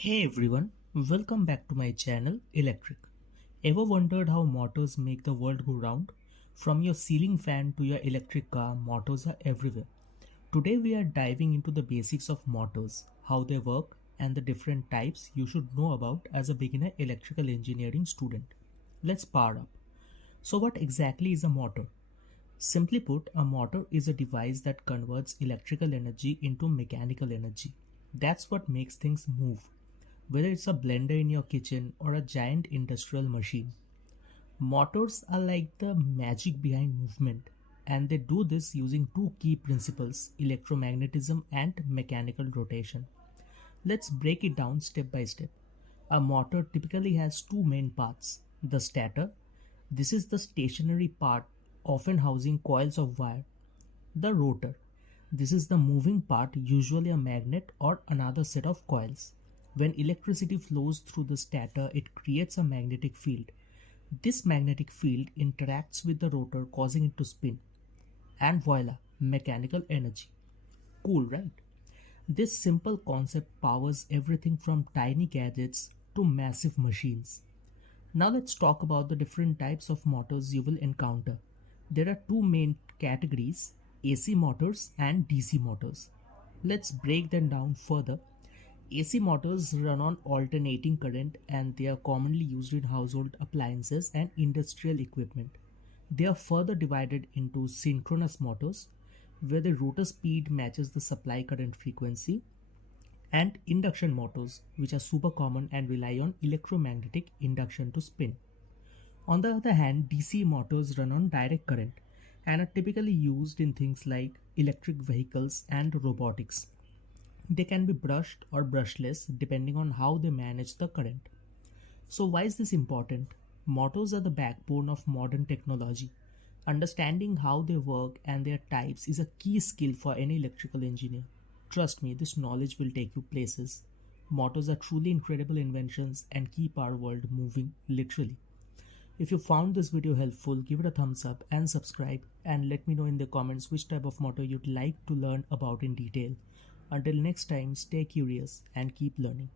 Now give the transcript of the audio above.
Hey everyone, welcome back to my channel Electrick. Ever wondered how motors make the world go round? From your ceiling fan to your electric car, motors are everywhere. Today we are diving into the basics of motors, how they work, and the different types you should know about as a beginner electrical engineering student. Let's power up. So what exactly is a motor? Simply put, a motor is a device that converts electrical energy into mechanical energy. That's what makes things move. Whether it's a blender in your kitchen or a giant industrial machine, motors are like the magic behind movement, and they do this using two key principles: electromagnetism and mechanical rotation. Let's break it down step by step. A motor typically has two main parts: the stator, this is the stationary part, often housing coils of wire; the rotor, this is the moving part, usually a magnet or another set of coils. When electricity flows through the stator, it creates a magnetic field. This magnetic field interacts with the rotor, causing it to spin. And voila, mechanical energy. Cool, right? This simple concept powers everything from tiny gadgets to massive machines. Now let's talk about the different types of motors you will encounter. There are two main categories: AC motors and DC motors. Let's break them down further. AC motors run on alternating current and they are commonly used in household appliances and industrial equipment. They are further divided into synchronous motors, where the rotor speed matches the supply current frequency, and induction motors, which are super common and rely on electromagnetic induction to spin. On the other hand, DC motors run on direct current and are typically used in things like electric vehicles and robotics. They can be brushed or brushless depending on how they manage the current. So, why is this important? Motors are the backbone of modern technology. Understanding how they work and their types is a key skill for any electrical engineer. Trust me, this knowledge will take you places. Motors are truly incredible inventions and keep our world moving, literally. If you found this video helpful, give it a thumbs up and subscribe, and let me know in the comments which type of motor you'd like to learn about in detail. Until next time, stay curious and keep learning.